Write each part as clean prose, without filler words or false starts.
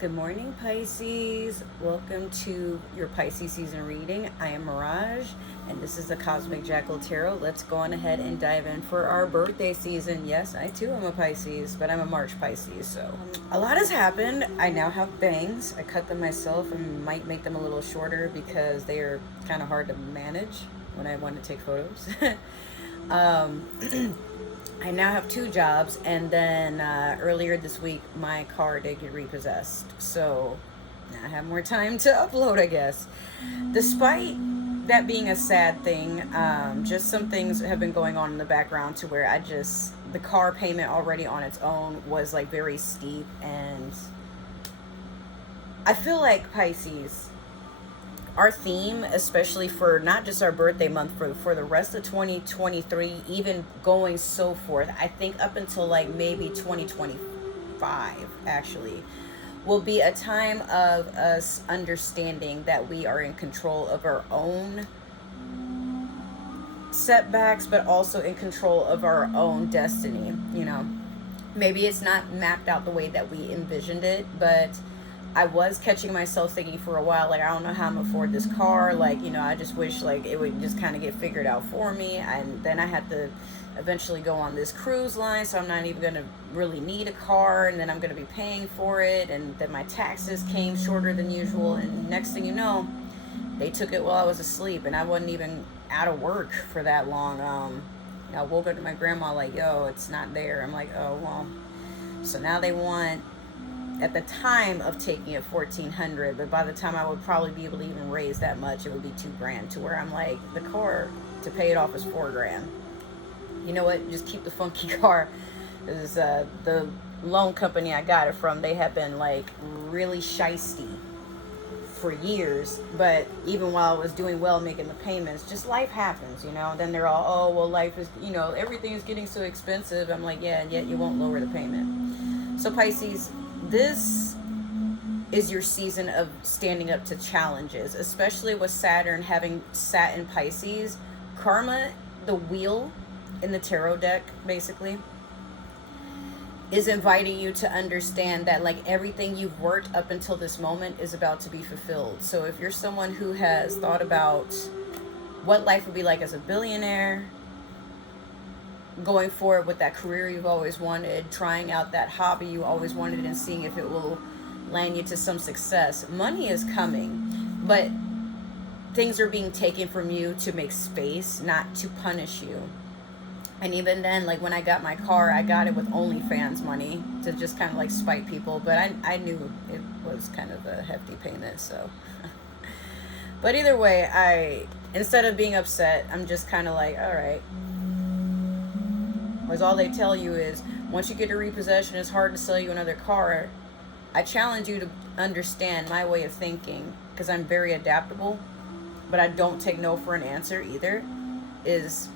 Good morning, Pisces. Welcome to your Pisces season reading. I am Mirage, and this is the Cosmic Jackal Tarot. Let's go on ahead and dive in for our birthday season. Yes, I too am a Pisces, but I'm a March Pisces, so a lot has happened. I now have bangs. I cut them myself and might make them a little shorter because they are kind of hard to manage when I want to take photos. I now have 2 jobs, and then earlier this week my car did get repossessed, so now I have more time to upload, I guess. Despite that being a sad thing, just some things have been going on in the background to where the car payment already on its own was like very steep, and I feel like Pisces, our theme, especially for not just our birthday month, for the rest of 2023, even going so forth, I think up until like maybe 2025 actually, will be a time of us understanding that we are in control of our own setbacks, but also in control of our own destiny. Maybe it's not mapped out the way that we envisioned it, but I was catching myself thinking for a while, like, I don't know how I'm gonna afford this car. Like, I just wish like it would just kind of get figured out for me. And then I had to eventually go on this cruise line, so I'm not even gonna really need a car, and then I'm gonna be paying for it, and then my taxes came shorter than usual, and next thing you know, they took it while I was asleep, and I wasn't even out of work for that long. I woke up to my grandma like, yo, it's not there. I'm like, oh well. So now they want, at the time of taking it, $1,400, but by the time I would probably be able to even raise that much, it would be $2,000, to where I'm like, the car to pay it off is $4,000. You know what? Just keep the funky car. Because the loan company I got it from, they have been like really shisty for years. But even while I was doing well, making the payments, just life happens, Then they're all, oh well, life is, everything is getting so expensive. I'm like, yeah, and yet you won't lower the payment. So Pisces, this is your season of standing up to challenges, especially with Saturn having sat in Pisces. Karma, the wheel in the tarot deck, basically, is inviting you to understand that like everything you've worked up until this moment is about to be fulfilled. So if you're someone who has thought about what life would be like as a billionaire, going forward with that career you've always wanted, trying out that hobby you always wanted, and seeing if it will land you to some success. Money is coming, but things are being taken from you to make space, not to punish you. And even then, like when I got my car, I got it with OnlyFans money to just kind of like spite people, but I knew it was kind of a hefty payment, so. But either way, instead of being upset, I'm just kind of like, all right. Because all they tell you is, once you get a repossession, it's hard to sell you another car. I challenge you to understand my way of thinking, because I'm very adaptable, but I don't take no for an answer either. Is,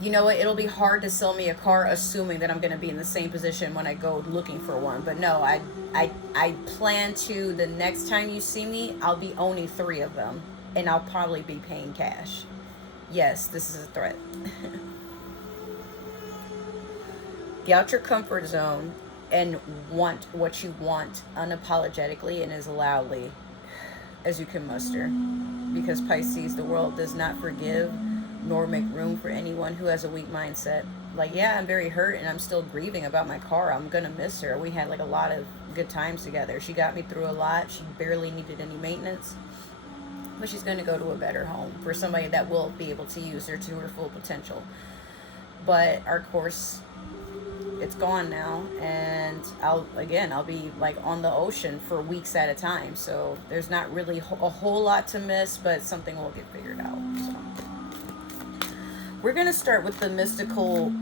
you know what, it'll be hard to sell me a car assuming that I'm going to be in the same position when I go looking for one. But no, I plan to, the next time you see me, I'll be owning 3 of them, and I'll probably be paying cash. Yes, this is a threat. Get out your comfort zone and want what you want unapologetically and as loudly as you can muster. Because Pisces, the world does not forgive nor make room for anyone who has a weak mindset. Like, yeah, I'm very hurt and I'm still grieving about my car. I'm gonna miss her. We had like a lot of good times together. She got me through a lot. She barely needed any maintenance. But she's gonna go to a better home for somebody that will be able to use her to her full potential. But our course, it's gone now, and I'll be like on the ocean for weeks at a time, so there's not really a whole lot to miss, but something will get figured out. So we're gonna start with the mystical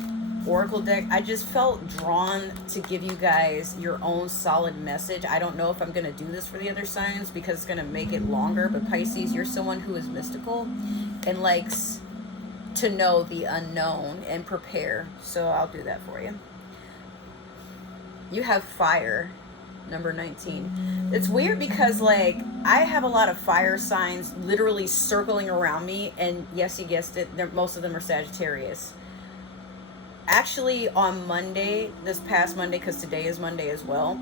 oracle deck. I just felt drawn to give you guys your own solid message. I don't know if I'm gonna do this for the other signs because it's gonna make it longer, but Pisces, you're someone who is mystical and likes to know the unknown and prepare, so I'll do that for you. You have fire, number 19. It's weird because like I have a lot of fire signs literally circling around me, and yes, you guessed it, most of them are Sagittarius. Actually, on Monday, this past Monday, because today is Monday as well,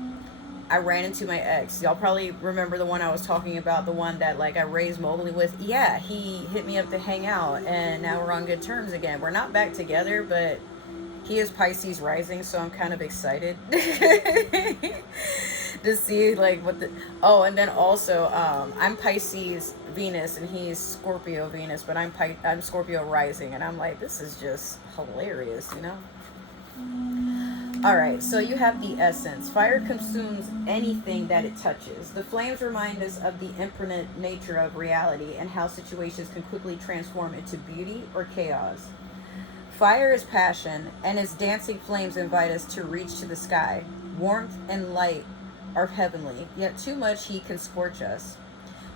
I ran into my ex. Y'all probably remember the one I was talking about, the one that like I raised Mowgli with. Yeah, he hit me up to hang out, and now we're on good terms again. We're not back together, but he is Pisces rising, so I'm kind of excited to see like what the. Oh, and then also I'm Pisces Venus and he's Scorpio Venus, but I'm Scorpio rising, and I'm like, this is just hilarious, you know. All right, so you have the essence. Fire consumes anything that it touches. The flames remind us of the impermanent nature of reality and how situations can quickly transform into beauty or chaos. Fire is passion, and its dancing flames invite us to reach to the sky. Warmth and light are heavenly, yet too much heat can scorch us.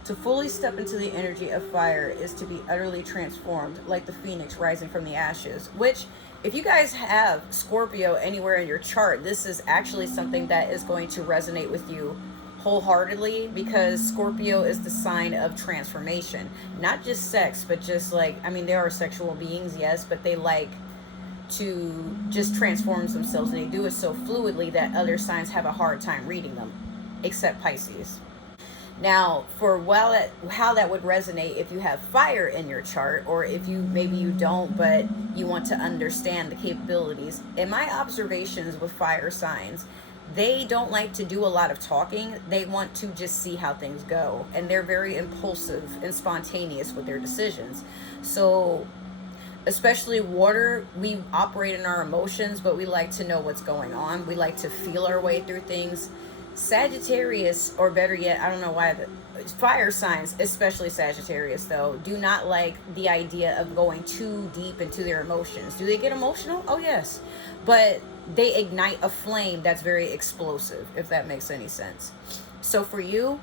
To fully step into the energy of fire is to be utterly transformed, like the phoenix rising from the ashes, which, if you guys have Scorpio anywhere in your chart, this is actually something that is going to resonate with you wholeheartedly, because Scorpio is the sign of transformation. Not just sex, but just like, I mean, they are sexual beings, yes, but they like to just transform themselves, and they do it so fluidly that other signs have a hard time reading them, except Pisces. Now, for how that would resonate if you have fire in your chart, or if maybe you don't, but you want to understand the capabilities. In my observations with fire signs, they don't like to do a lot of talking. They want to just see how things go, and they're very impulsive and spontaneous with their decisions. So, especially water, we operate in our emotions, but we like to know what's going on. We like to feel our way through things. Sagittarius, or better yet, I don't know why, fire signs, especially Sagittarius though, do not like the idea of going too deep into their emotions. Do they get emotional? Oh yes, but they ignite a flame that's very explosive, if that makes any sense. So for you,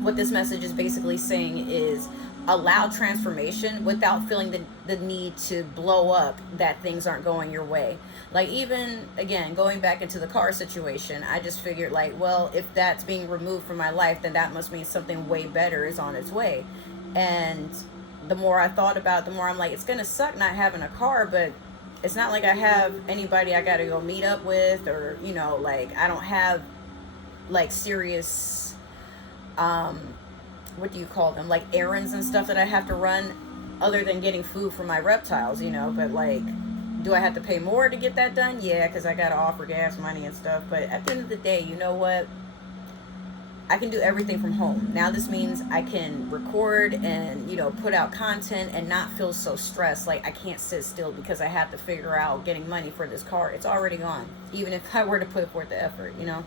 what this message is basically saying is allow transformation without feeling the need to blow up that things aren't going your way. Like, even again, going back into the car situation, I just figured like, well, if that's being removed from my life, then that must mean something way better is on its way. And the more I thought about it, the more I'm like, it's gonna suck not having a car, but it's not like I have anybody I gotta go meet up with, or you know, like I don't have like serious what do you call them, like errands and stuff that I have to run, other than getting food for my reptiles, you know. But like, do I have to pay more to get that done? Yeah, because I gotta offer gas money and stuff. But at the end of the day, you know what, I can do everything from home. Now this means I can record and, you know, put out content and not feel so stressed like I can't sit still because I have to figure out getting money for this car. It's already gone, even if I were to put forth the effort, you know.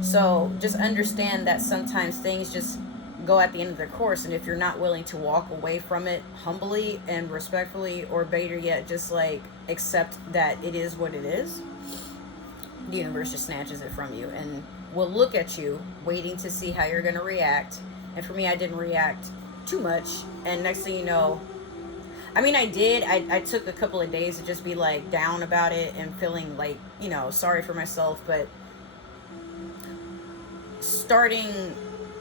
So just understand that sometimes things just go at the end of their course, and if you're not willing to walk away from it humbly and respectfully, or better yet, just like accept that it is what it is, the universe just snatches it from you and will look at you waiting to see how you're going to react. And for me, I didn't react too much, and next thing you know, I mean, I took a couple of days to just be like down about it and feeling like, you know, sorry for myself. But starting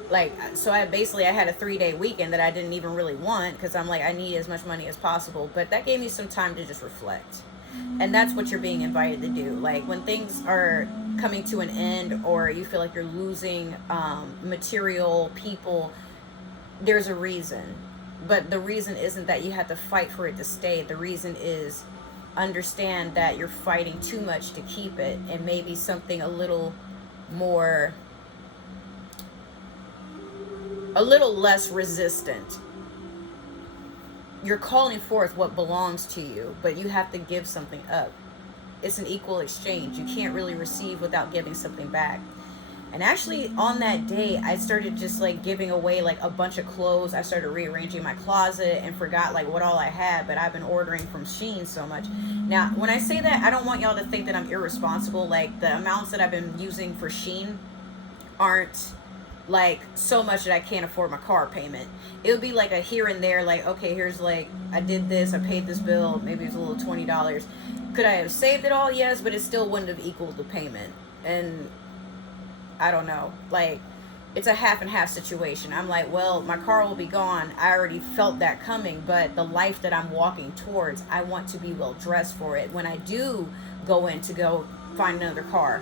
like, so I had a 3-day weekend that I didn't even really want, because I'm like, I need as much money as possible. But that gave me some time to just reflect, and that's what you're being invited to do. Like, when things are coming to an end, or you feel like you're losing material, people, there's a reason. But the reason isn't that you have to fight for it to stay. The reason is, understand that you're fighting too much to keep it, and maybe something a little less resistant. You're calling forth what belongs to you, but you have to give something up. It's an equal exchange. You can't really receive without giving something back. And actually, on that day, I started just like giving away like a bunch of clothes. I started rearranging my closet and forgot like what all I had, but I've been ordering from Shein so much. Now, when I say that, I don't want y'all to think that I'm irresponsible. Like, the amounts that I've been using for Shein aren't like so much that I can't afford my car payment. It would be like a here and there, like, okay, here's like, I did this, I paid this bill, maybe it's a little $20. Could I have saved it all? Yes, but it still wouldn't have equaled the payment. And I don't know, like, it's a half and half situation. I'm like, well, my car will be gone. I already felt that coming, but the life that I'm walking towards, I want to be well dressed for it when I do go in to go find another car.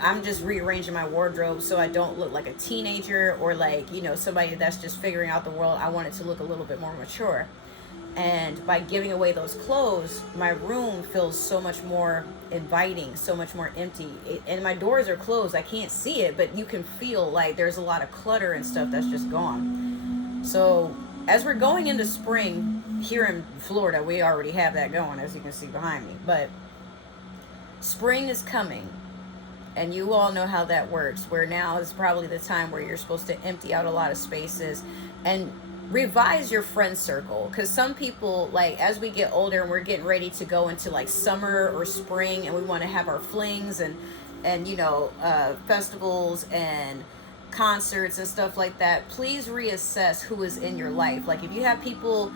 I'm just rearranging my wardrobe so I don't look like a teenager or like, somebody that's just figuring out the world. I want it to look a little bit more mature. And by giving away those clothes, my room feels so much more inviting, so much more empty. And my doors are closed. I can't see it, but you can feel like there's a lot of clutter and stuff that's just gone. So as we're going into spring here in Florida, we already have that going, as you can see behind me. But spring is coming. And you all know how that works, where now is probably the time where you're supposed to empty out a lot of spaces and revise your friend circle. Because some people, like, as we get older and we're getting ready to go into like summer or spring, and we want to have our flings and festivals and concerts and stuff like that, please reassess who is in your life. Like, if you have people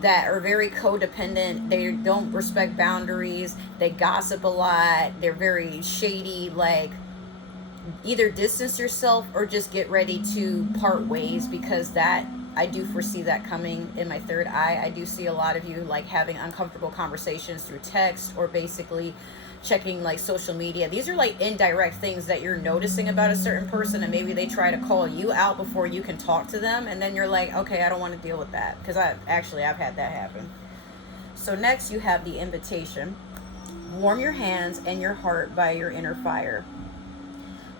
that are very codependent, they don't respect boundaries, they gossip a lot, they're very shady, like, either distance yourself or just get ready to part ways, because that, I do foresee that coming in my third eye. I do see a lot of you like having uncomfortable conversations through text or basically checking like social media. These are like indirect things that you're noticing about a certain person, and maybe they try to call you out before you can talk to them, and then you're like, okay, I don't want to deal with that, because I've had that happen. So next you have the invitation. Warm your hands and your heart by your inner fire.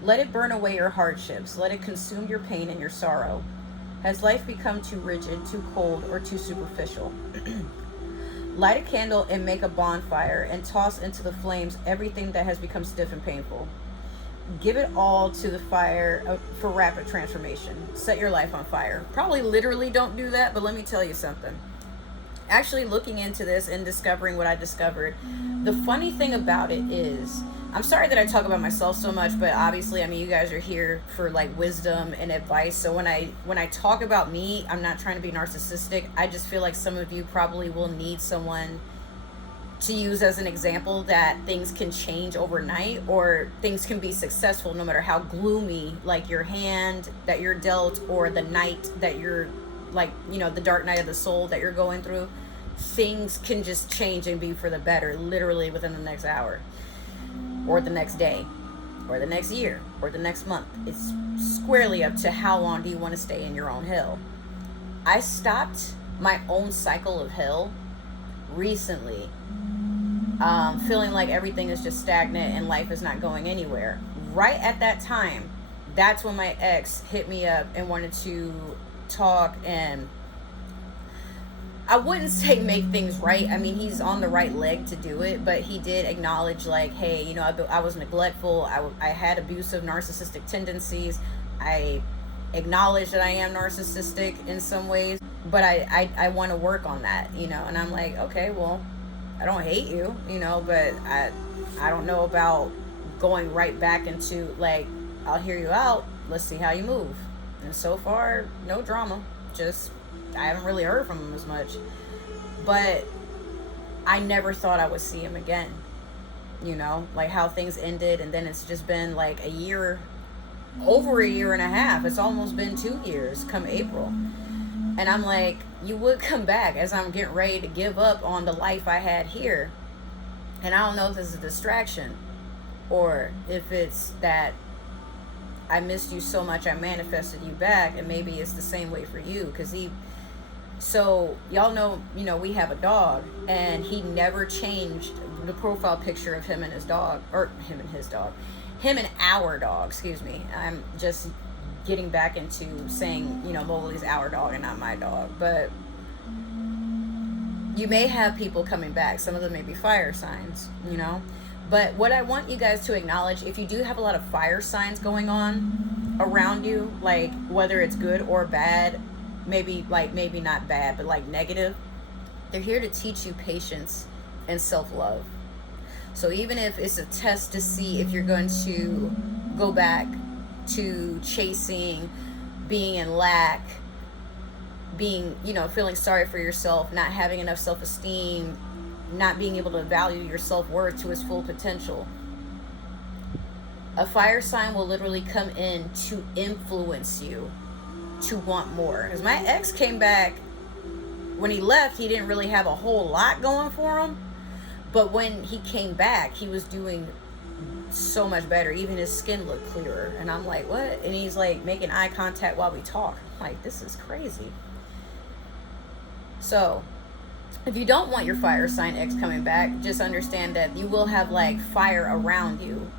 Let it burn away your hardships. Let it consume your pain and your sorrow. Has life become too rigid, too cold, or too superficial? Light a candle and make a bonfire and toss into the flames everything that has become stiff and painful. Give it all to the fire for rapid transformation. Set your life on fire. Probably literally don't do that, but let me tell you something. Actually looking into this and discovering what I discovered, the funny thing about it is, I'm sorry that I talk about myself so much, but obviously, I mean, you guys are here for like wisdom and advice. So when I talk about me, I'm not trying to be narcissistic. I just feel like some of you probably will need someone to use as an example that things can change overnight, or things can be successful no matter how gloomy, like your hand that you're dealt, or the night that you're like, the dark night of the soul that you're going through. Things can just change and be for the better, literally within the next hour, or the next day, or the next year, or the next month. It's squarely up to how long do you want to stay in your own hell. I stopped my own cycle of hell recently, feeling like everything is just stagnant and life is not going anywhere. Right at that time, that's when my ex hit me up and wanted to talk, and I wouldn't say make things right. I mean, he's on the right leg to do it, but he did acknowledge like, hey, I was neglectful. I had abusive narcissistic tendencies. I acknowledge that I am narcissistic in some ways, but I want to work on that, and I'm like, okay, well, I don't hate you, but I don't know about going right back into like, I'll hear you out. Let's see how you move. And so far, no drama. Just, I haven't really heard from him as much. But I never thought I would see him again. Like how things ended, and then it's just been like a year, over a year and a half. It's almost been 2 years come April. And I'm like, you would come back, as I'm getting ready to give up on the life I had here. And I don't know if this is a distraction, or if it's that I missed you so much I manifested you back, and maybe it's the same way for you, because so y'all know, we have a dog, and he never changed the profile picture of him and his dog, or him and our dog, excuse me. I'm just getting back into saying, Mowgli's our dog and not my dog. But you may have people coming back. Some of them may be fire signs, But what I want you guys to acknowledge, if you do have a lot of fire signs going on around you, like whether it's good or bad, maybe not bad, but like negative, they're here to teach you patience and self-love. So even if it's a test to see if you're going to go back to chasing, being in lack, being, feeling sorry for yourself, not having enough self-esteem, not being able to value your self-worth to its full potential. A fire sign will literally come in to influence you to want more. Because my ex came back, when he left, he didn't really have a whole lot going for him. But when he came back, he was doing so much better. Even his skin looked clearer. And I'm like, what? And he's like making eye contact while we talk. I'm like, this is crazy. So if you don't want your fire sign ex coming back, just understand that you will have like fire around you,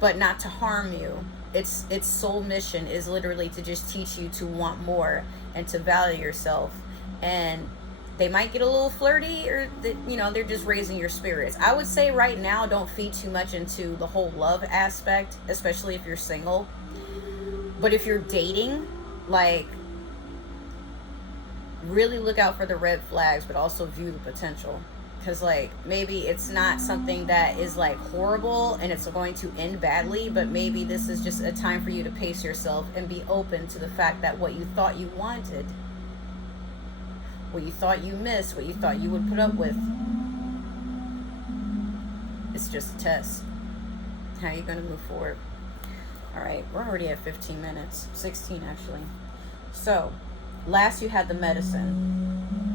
but not to harm you. Its sole mission is literally to just teach you to want more and to value yourself. And they might get a little flirty, or they're just raising your spirits. I would say right now, don't feed too much into the whole love aspect, especially if you're single. But if you're dating, like, really look out for the red flags, but also view the potential. Because, like, maybe it's not something that is, like, horrible and it's going to end badly, but maybe this is just a time for you to pace yourself and be open to the fact that what you thought you wanted, what you thought you missed, what you thought you would put up with, it's just a test. How are you going to move forward? All right, we're already at 15 minutes, 16 actually. So, last you had the medicine.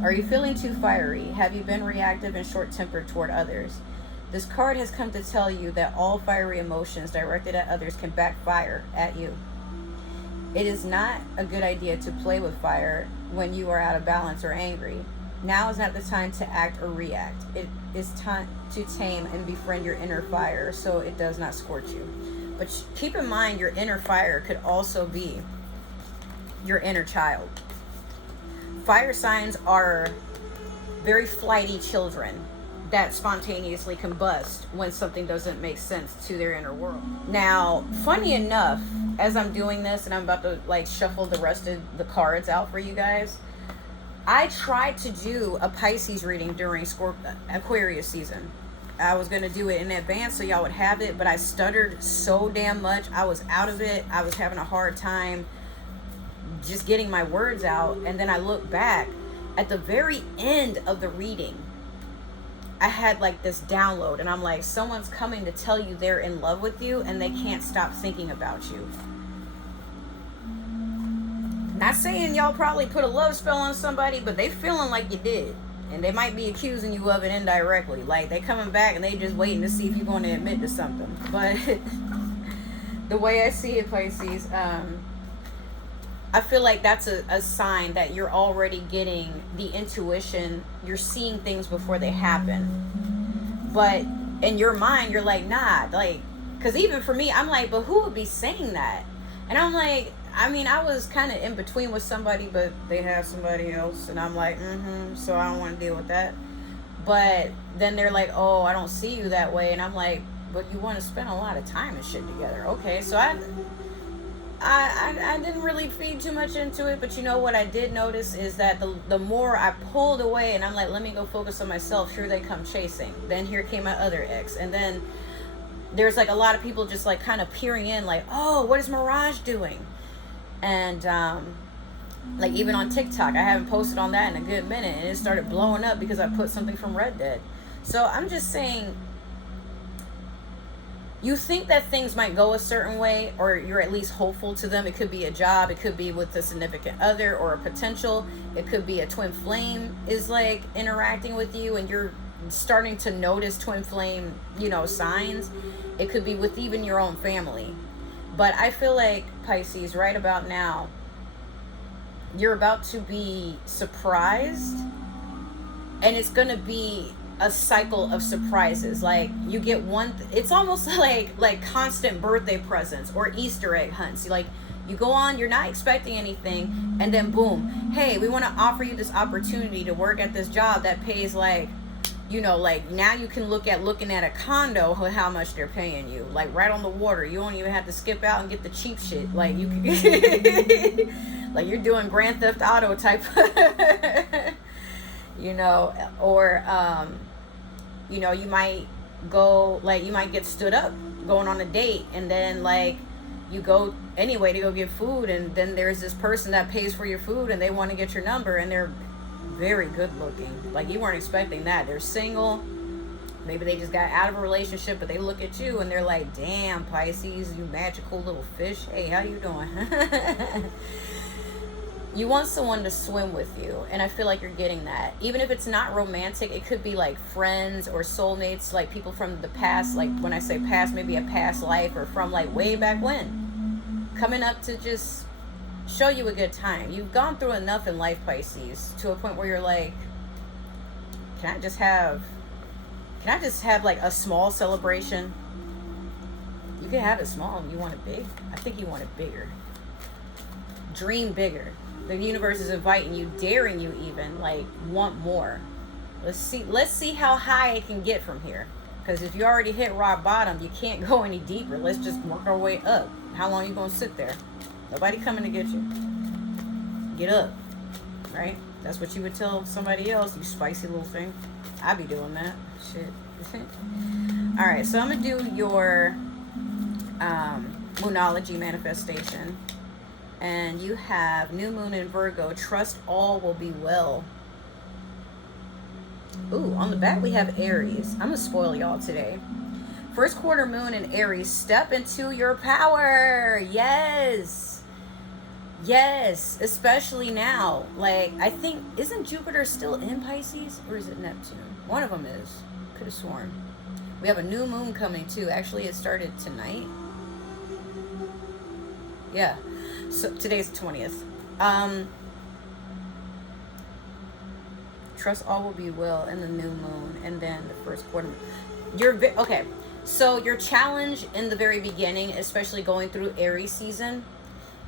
Are you feeling too fiery? Have you been reactive and short-tempered toward others? This card has come to tell you that all fiery emotions directed at others can backfire at you. It is not a good idea to play with fire when you are out of balance or angry. Now is not the time to act or react. It is time to tame and befriend your inner fire so it does not scorch you. But keep in mind, your inner fire could also be your inner child. Fire signs are very flighty children that spontaneously combust when something doesn't make sense to their inner world. Now, funny enough, as I'm doing this and I'm about to like shuffle the rest of the cards out for you guys, I tried to do a Pisces reading during Aquarius season. I was going to do it in advance so y'all would have it, but I stuttered so damn much. I was out of it. I was having a hard time just getting my words out. And then I look back at the very end of the reading, I had like this download, and I'm like, someone's coming to tell you they're in love with you and they can't stop thinking about you. Not saying y'all probably put a love spell on somebody, but they feeling like you did. And they might be accusing you of it indirectly. Like, they coming back and they just waiting to see if you're going to admit to something. But the way I see it, Pisces, I feel like that's a sign that you're already getting the intuition. You're seeing things before they happen. But in your mind, you're like, nah. Like, because even for me, I'm like, but who would be saying that? And I'm like, I mean, I was kind of in between with somebody, but they have somebody else. And I'm like, so I don't want to deal with that. But then they're like, oh, I don't see you that way. And I'm like, but you want to spend a lot of time and shit together. Okay, so I didn't really feed too much into it. But you know what I did notice is that the more I pulled away and I'm like, let me go focus on myself, here they come chasing. Then here came my other ex. And then there's like a lot of people just like kind of peering in like, oh, what is Mirage doing? And like even on TikTok, I haven't posted on that in a good minute, and it started blowing up because I put something from Red Dead. So I'm just saying, you think that things might go a certain way, or you're at least hopeful to them. It could be a job, it could be with a significant other or a potential, it could be a twin flame is like interacting with you and you're starting to notice twin flame, signs. It could be with even your own family. But I feel like, Pisces, right about now, you're about to be surprised, and it's going to be a cycle of surprises. Like, you get one, it's almost like constant birthday presents or Easter egg hunts. Like, you go on, you're not expecting anything, and then boom, hey, we want to offer you this opportunity to work at this job that pays like, like now you can looking at a condo, how much they're paying you, like right on the water. You don't even have to skip out and get the cheap shit. Like you can, like you're doing Grand Theft Auto type, or, you might go, like you might get stood up going on a date, and then like you go anyway to go get food, and then there's this person that pays for your food and they want to get your number, and they're very good looking. Like you weren't expecting that. They're single. Maybe they just got out of a relationship, but they look at you and they're like, damn, Pisces, you magical little fish. Hey, how you doing? You want someone to swim with you, and I feel like you're getting that. Even if it's not romantic, it could be like friends or soulmates, like people from the past. Like when I say past, maybe a past life, or from like way back when, coming up to just show you a good time. You've gone through enough in life, Pisces, to a point where you're like, can I just have like a small celebration? You can have it small. You want it big? I think you want it bigger. Dream bigger. The universe is inviting you, daring you even, like, want more. Let's see how high it can get from here. Because if you already hit rock bottom, you can't go any deeper. Let's just work our way up. How long you gonna sit there? Nobody coming to get you. Get up. Right? That's what you would tell somebody else, you spicy little thing. I be doing that. Shit. Alright, so I'm gonna do your Moonology manifestation. And you have New Moon in Virgo. Trust all will be well. Ooh, on the back we have Aries. I'm going to spoil y'all today. First quarter moon in Aries. Step into your power. Yes. Yes. Especially now. Like, I think, isn't Jupiter still in Pisces? Or is it Neptune? One of them is. Could have sworn. We have a new moon coming too. Actually, it started tonight. Yeah. So today's the 20th. Trust all will be well in the new moon, and then the first quarter. Okay. So your challenge in the very beginning, especially going through Aries season,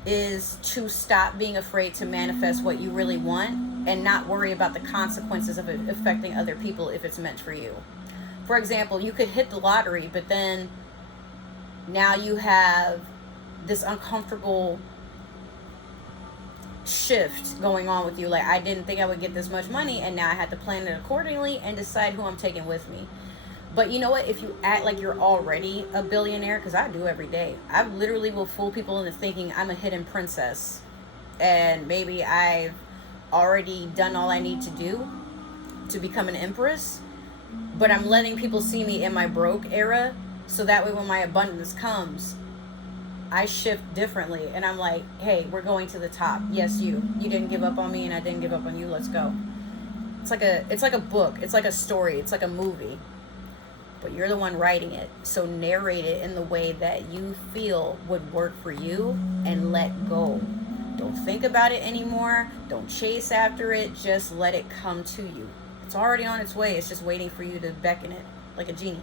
is to stop being afraid to manifest what you really want and not worry about the consequences of it affecting other people if it's meant for you. For example, you could hit the lottery, but then now you have this uncomfortable shift going on with you. Like, I didn't think I would get this much money, and now I had to plan it accordingly and decide who I'm taking with me. But you know what? If you act like you're already a billionaire, because I do every day, I literally will fool people into thinking I'm a hidden princess, and maybe I've already done all I need to do to become an empress, but I'm letting people see me in my broke era, so that way when my abundance comes, I shift differently, and I'm like, hey, we're going to the top. Yes, you didn't give up on me, and I didn't give up on you. Let's go. It's like a book. It's like a story. It's like a movie, but you're the one writing it. So narrate it in the way that you feel would work for you, and let go. Don't think about it anymore. Don't chase after it. Just let it come to you. It's already on its way. It's just waiting for you to beckon it like a genie.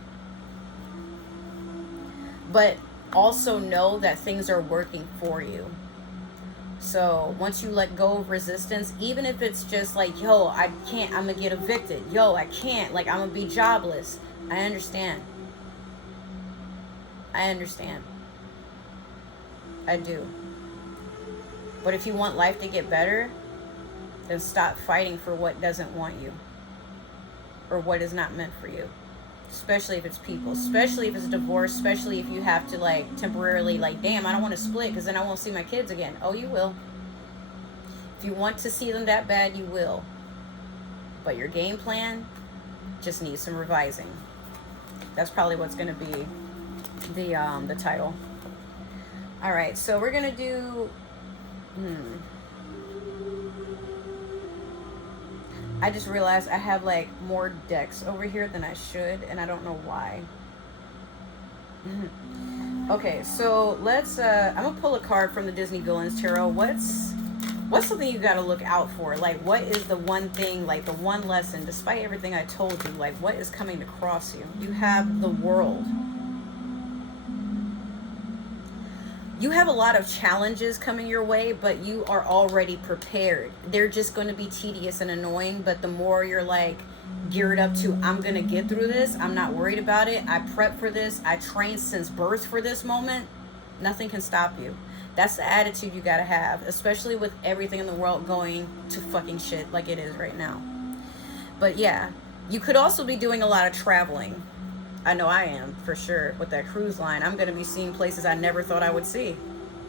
But also know that things are working for you. So once you let go of resistance, even if it's just like, yo, I can't, I'm gonna get evicted, yo, I can't, like, I'm gonna be jobless. I understand. I do. But if you want life to get better, then stop fighting for what doesn't want you, or what is not meant for you. Especially if it's people, especially if it's divorce, especially if you have to, like, temporarily, like, damn, I don't want to split because then I won't see my kids again. Oh, you will. If you want to see them that bad, you will. But your game plan just needs some revising. That's probably what's going to be the title. All right, so we're going to do... I just realized I have, like, more decks over here than I should, and I don't know why. Okay, so let's, I'm gonna pull a card from the Disney Villains Tarot. What's something you gotta look out for? Like, what is the one thing, like, the one lesson, despite everything I told you, like, what is coming across you? You have the World. You have a lot of challenges coming your way, but you are already prepared. They're just going to be tedious and annoying, but the more you're, like, geared up to, I'm going to get through this, I'm not worried about it, I prep for this, I trained since birth for this moment, nothing can stop you. That's the attitude you got to have, especially with everything in the world going to fucking shit like it is right now. But yeah, you could also be doing a lot of traveling. I know I am, for sure, with that cruise line. I'm going to be seeing places I never thought I would see.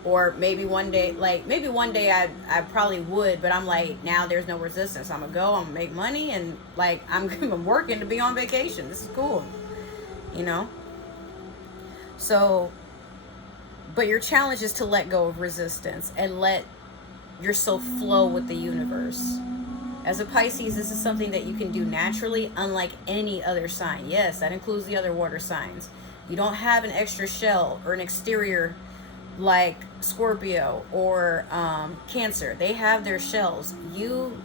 Or maybe one day, I probably would, but I'm like, now there's no resistance. I'm going to go, I'm going to make money, and, like, I'm working to be on vacation. This is cool, you know? So, but your challenge is to let go of resistance and let yourself flow with the universe. As a Pisces, this is something that you can do naturally, unlike any other sign. Yes, that includes the other water signs. You don't have an extra shell or an exterior like Scorpio or Cancer. They have their shells. You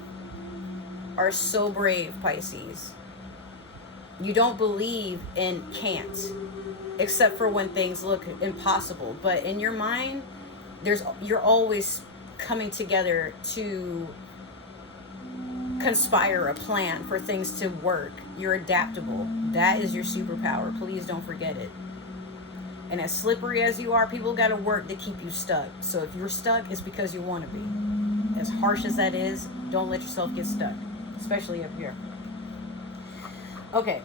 are so brave, Pisces. You don't believe in can't, except for when things look impossible. But in your mind, you're always coming together to conspire a plan for things to work. You're adaptable. That is your superpower. Please don't forget it. And as slippery as you are, people got to work to keep you stuck. So if you're stuck, it's because you want to be. As harsh as that is, don't let yourself get stuck, especially up here. Okay,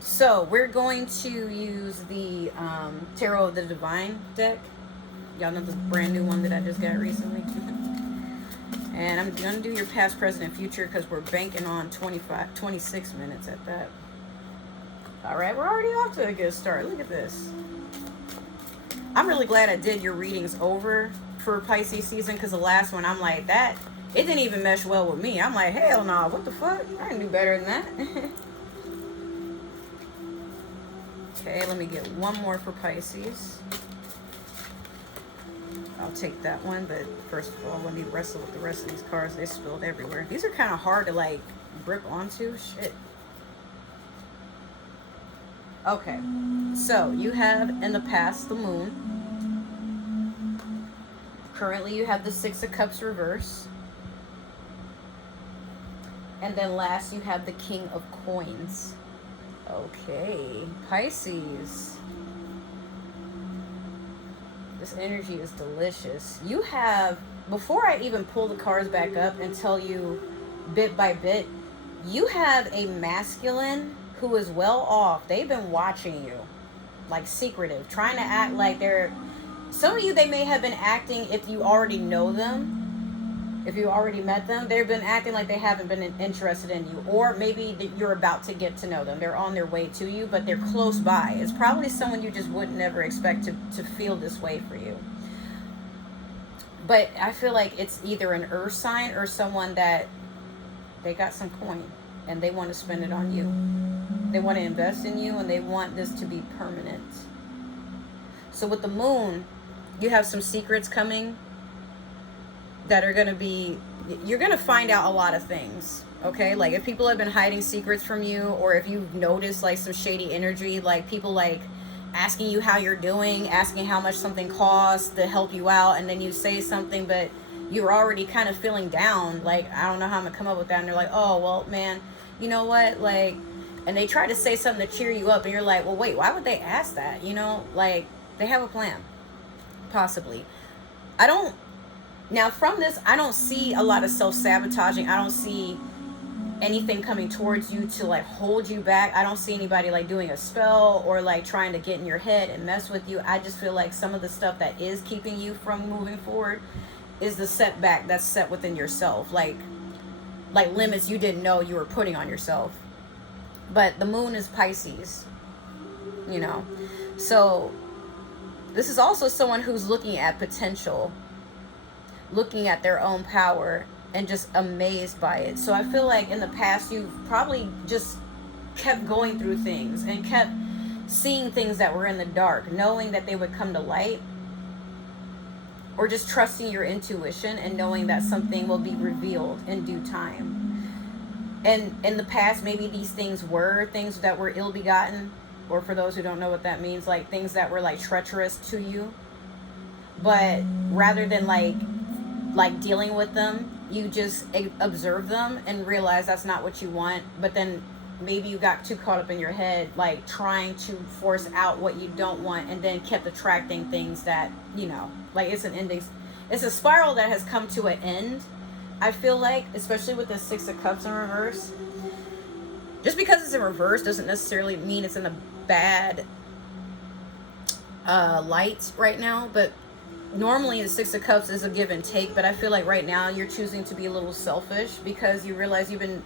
so we're going to use the Tarot of the Divine deck. Y'all know this brand new one that I just got recently. And I'm going to do your past, present, and future because we're banking on 26 minutes at that. All right, we're already off to a good start. Look at this. I'm really glad I did your readings over for Pisces season because the last one, I'm like, that, it didn't even mesh well with me. I'm like, hell no, what the fuck? I can do better than that. Okay, let me get one more for Pisces. I'll take that one, but first of all, let me wrestle with the rest of these cards. They spilled everywhere. These are kind of hard to like grip onto. Shit. Okay, so you have in the past the Moon. Currently you have the Six of Cups reverse. And then last you have the King of Coins. Okay, Pisces. This energy is delicious. You have, before I even pull the cards back up and tell you bit by bit, you have a masculine who is well off. They've been watching you, like secretive, trying to act like they're, some of you, they may have been acting, if you already know them, if you already met them, they've been acting like they haven't been interested in you. Or maybe you're about to get to know them. They're on their way to you, but they're close by. It's probably someone you just would never expect to feel this way for you. But I feel like it's either an earth sign or someone that they got some coin and they want to spend it on you. They want to invest in you and they want this to be permanent. So with the Moon, you have some secrets coming that are going to be, you're going to find out a lot of things, okay? Like if people have been hiding secrets from you, or if you've noticed like some shady energy, like people like asking you how you're doing, asking how much something costs to help you out, and then you say something, but you're already kind of feeling down, like, I don't know how I'm gonna come up with that, and they're like, oh, well, man, you know what, like, and they try to say something to cheer you up, and you're like, well, wait, why would they ask that, you know? Like, they have a plan, possibly. Now, from this, I don't see a lot of self-sabotaging. I don't see anything coming towards you to, like, hold you back. I don't see anybody, like, doing a spell or, like, trying to get in your head and mess with you. I just feel like some of the stuff that is keeping you from moving forward is the setback that's set within yourself. Like limits you didn't know you were putting on yourself. But the Moon is Pisces, you know. So this is also someone who's looking at potential, looking at their own power and just amazed by it. So I feel like in the past you've probably just kept going through things and kept seeing things that were in the dark, knowing that they would come to light, or just trusting your intuition and knowing that something will be revealed in due time. And in the past, maybe these things were things that were ill-begotten, or for those who don't know what that means, like things that were like treacherous to you. But rather than like dealing with them, you just observe them and realize that's not what you want. But then maybe you got too caught up in your head, like trying to force out what you don't want, and then kept attracting things that, you know, like it's a spiral that has come to an end. I feel like, especially with the Six of Cups in reverse, just because it's in reverse doesn't necessarily mean it's in a bad light right now. But normally the Six of Cups is a give and take, but I feel like right now you're choosing to be a little selfish because you realize you've been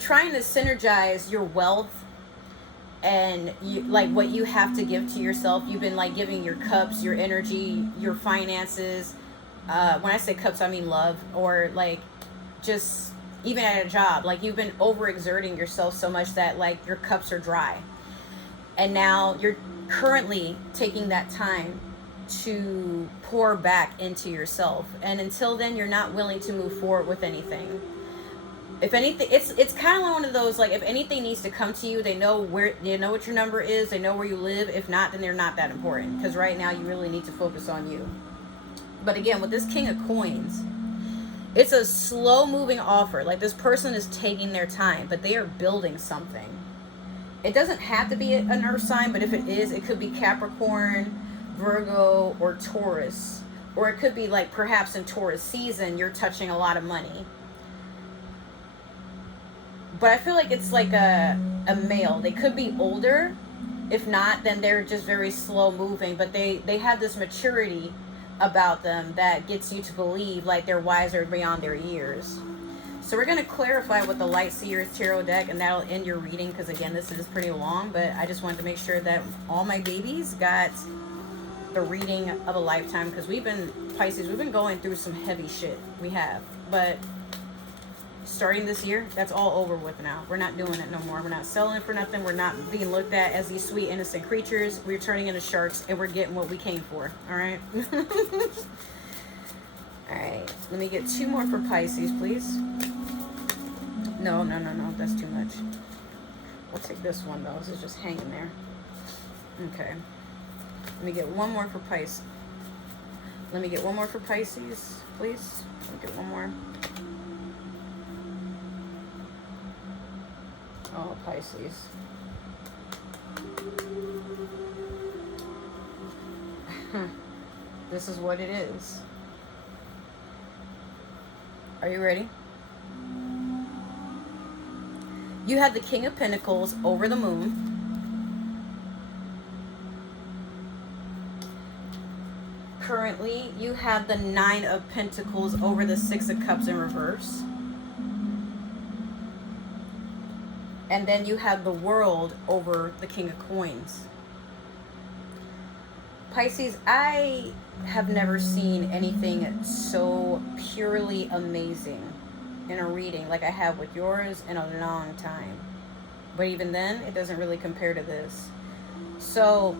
trying to synergize your wealth and like what you have to give to yourself. You've been like giving your cups, your energy, your finances When I say cups, I mean love, or like just even at a job, like you've been overexerting yourself so much that like your cups are dry. And now you're currently taking that time to pour back into yourself. And until then, you're not willing to move forward with anything. If anything, it's kind of like one of those, like, if anything needs to come to you, they know where, you know what your number is, they know where you live. If not, then they're not that important, because right now you really need to focus on you. But again, with this King of Coins, it's a slow moving offer. Like, this person is taking their time, but they are building something. It doesn't have to be an earth sign, but if it is, it could be Capricorn, Virgo, or Taurus. Or it could be like perhaps in Taurus season, you're touching a lot of money. But I feel like it's like a male. They could be older. If not, then they're just very slow moving. But they have this maturity about them that gets you to believe like they're wiser beyond their years. So we're going to clarify with the Light Seers Tarot deck, and that'll end your reading, because again, this is pretty long. But I just wanted to make sure that all my babies got the reading of a lifetime, because Pisces, we've been going through some heavy shit. We have. But starting this year, that's all over with now. We're not doing it no more. We're not selling it for nothing. We're not being looked at as these sweet, innocent creatures. We're turning into sharks, and we're getting what we came for. All right? All right. Let me get 2 more for Pisces, please. No. That's too much. We'll take this one, though. This is just hanging there. Okay. Let me get 1 more for Pisces. Let me get 1 more for Pisces, please. Let me get 1 more. Oh, Pisces. This is what it is. Are you ready? You have the King of Pentacles over the Moon. Currently, you have the 9 of Pentacles over the 6 of Cups in reverse. And then you have the World over the King of Coins. Pisces, I have never seen anything so purely amazing in a reading like I have with yours in a long time. But even then, it doesn't really compare to this. So,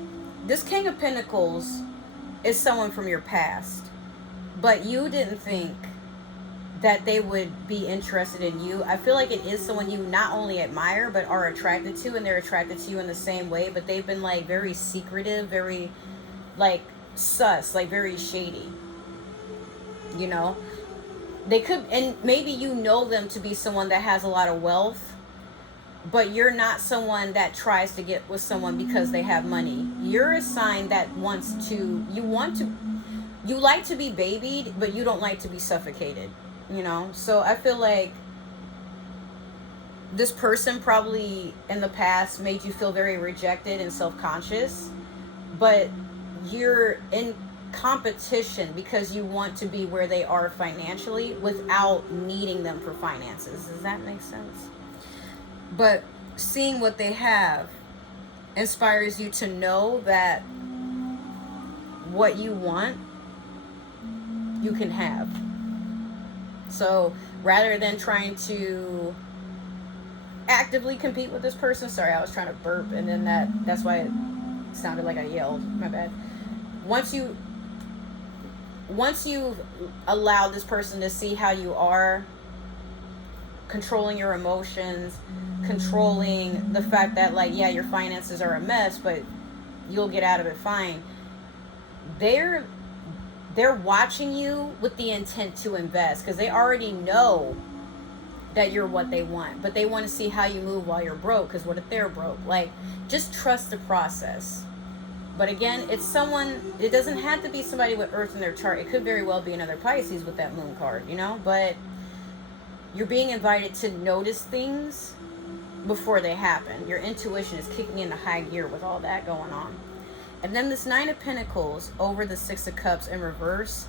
this King of Pentacles is someone from your past. But you didn't think that they would be interested in you. I feel like it is someone you not only admire but are attracted to, and they're attracted to you in the same way, but they've been like very secretive, very like sus, like very shady, you know. They could, and maybe you know them to be someone that has a lot of wealth, but you're not someone that tries to get with someone because they have money. You're a sign that you like to be babied, but you don't like to be suffocated. You know, so I feel like this person probably in the past made you feel very rejected and self-conscious, but you're in competition because you want to be where they are financially without needing them for finances. Does that make sense? But seeing what they have inspires you to know that what you want, you can have. So rather than trying to actively compete with this person, sorry, I was trying to burp, and then that's why it sounded like I yelled. My bad. Once you've allowed this person to see how you are, controlling your emotions, controlling the fact that, like, yeah, your finances are a mess, but you'll get out of it fine. They're watching you with the intent to invest, because they already know that you're what they want, but they want to see how you move while you're broke, because what if they're broke? Like, just trust the process. But again, it's someone, it doesn't have to be somebody with Earth in their chart. It could very well be another Pisces with that Moon card, you know? But you're being invited to notice things before they happen. Your intuition is kicking into high gear with all that going on. And then this 9 of Pentacles over the 6 of Cups in reverse.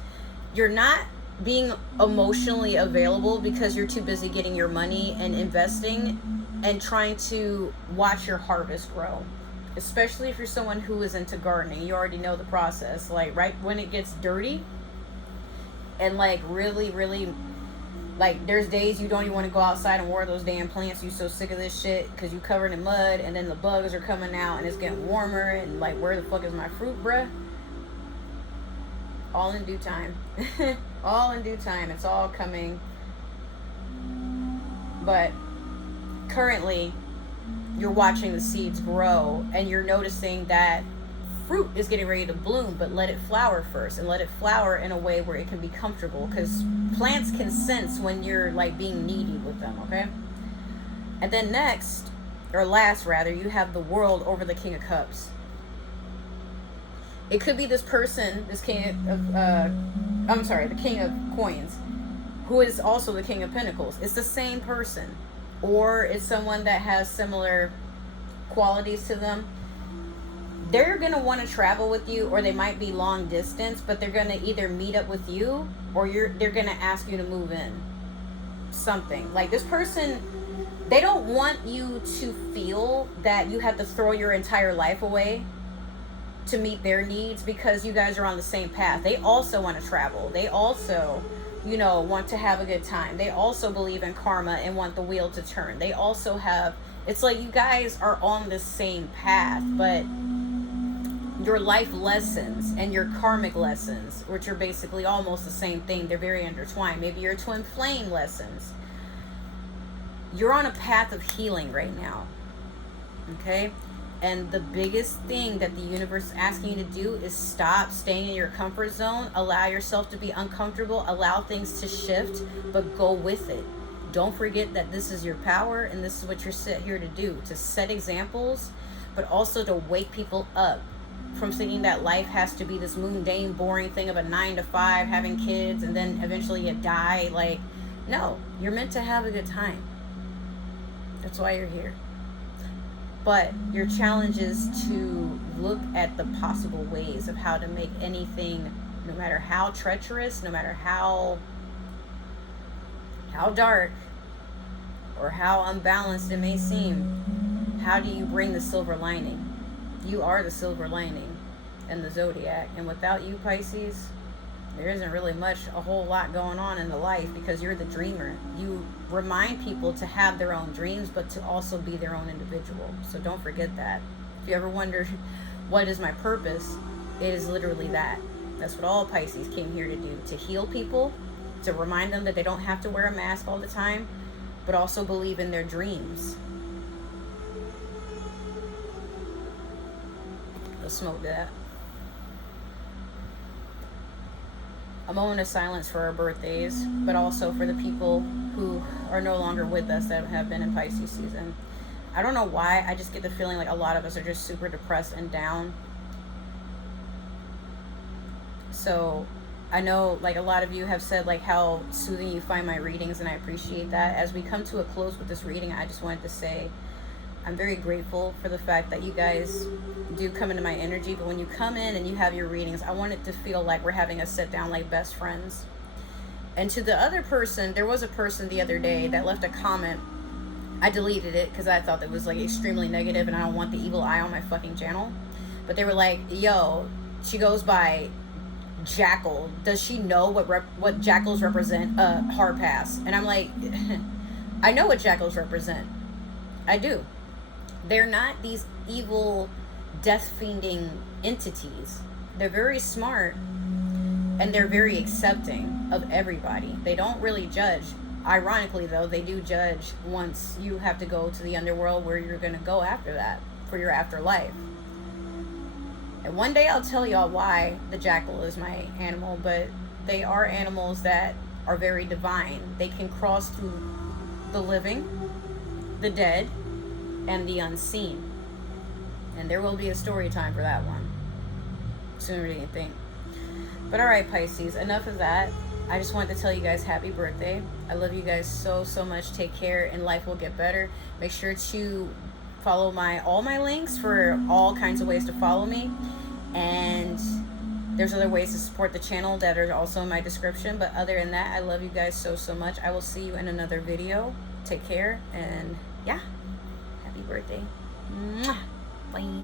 You're not being emotionally available because you're too busy getting your money and investing and trying to watch your harvest grow. Especially if you're someone who is into gardening. You already know the process. Like, right when it gets dirty, and like really, really, like there's days you don't even want to go outside and water those damn plants. You so sick of this shit because you covered in mud, and then the bugs are coming out and it's getting warmer, and like, where the fuck is my fruit, bruh? All in due time. All in due time. It's all coming. But currently you're watching the seeds grow, and you're noticing that fruit is getting ready to bloom, but let it flower first, and let it flower in a way where it can be comfortable, because plants can sense when you're like being needy with them, okay? And then next, or last rather, you have the World over the King of Cups. It could be this person, this king of the King of Coins, who is also the King of Pentacles. It's the same person, or it's someone that has similar qualities to them. They're going to want to travel with you, or they might be long distance, but they're going to either meet up with you, or they're going to ask you to move in. Something. Like, this person, they don't want you to feel that you have to throw your entire life away to meet their needs, because you guys are on the same path. They also want to travel. They also, you know, want to have a good time. They also believe in karma and want the wheel to turn. They also have, it's like you guys are on the same path, but your life lessons and your karmic lessons, which are basically almost the same thing, they're very intertwined. Maybe your twin flame lessons. You're on a path of healing right now, okay? And the biggest thing that the universe is asking you to do is stop staying in your comfort zone. Allow yourself to be uncomfortable. Allow things to shift, but go with it. Don't forget that this is your power, and this is what you're set here to do, to set examples, but also to wake people up from thinking that life has to be this mundane, boring thing of a 9 to 5, having kids, and then eventually you die. Like, no, you're meant to have a good time. That's why you're here. But your challenge is to look at the possible ways of how to make anything, no matter how treacherous, no matter how dark or how unbalanced it may seem, how do you bring the silver lining? You are the silver lining in the zodiac, and without you, Pisces, there isn't really a whole lot going on in the life, because you're the dreamer. You remind people to have their own dreams, but to also be their own individual. So don't forget that. If you ever wonder what is my purpose, it is literally that. That's what all Pisces came here to do, to heal people, to remind them that they don't have to wear a mask all the time, but also believe in their dreams. Let's smoke that. A moment of silence for our birthdays, but also for the people who are no longer with us that have been in Pisces season. I don't know why, I just get the feeling like a lot of us are just super depressed and down. So I know like a lot of you have said like how soothing you find my readings, and I appreciate that. As we come to a close with this reading, I just wanted to say I'm very grateful for the fact that you guys do come into my energy, but when you come in and you have your readings, I want it to feel like we're having a sit down like best friends. And to the other person, there was a person the other day that left a comment. I deleted it because I thought that was like extremely negative, and I don't want the evil eye on my fucking channel. But they were like, yo, she goes by Jackal. Does she know what jackals represent? Hard pass. And I'm like, I know what jackals represent. I do. They're not these evil, death-fiending entities. They're very smart, and they're very accepting of everybody. They don't really judge. Ironically, though, they do judge once you have to go to the underworld, where you're going to go after that, for your afterlife. And one day I'll tell y'all why the jackal is my animal, but they are animals that are very divine. They can cross through the living, the dead, and the unseen. And there will be a story time for that one, sooner than you think. But alright, Pisces, enough of that. I just wanted to tell you guys happy birthday. I love you guys so much. Take care, and life will get better. Make sure to follow all my links for all kinds of ways to follow me, and there's other ways to support the channel that are also in my description. But other than that, I love you guys so much. I will see you in another video. Take care, and yeah, happy birthday. Mwah. Bye.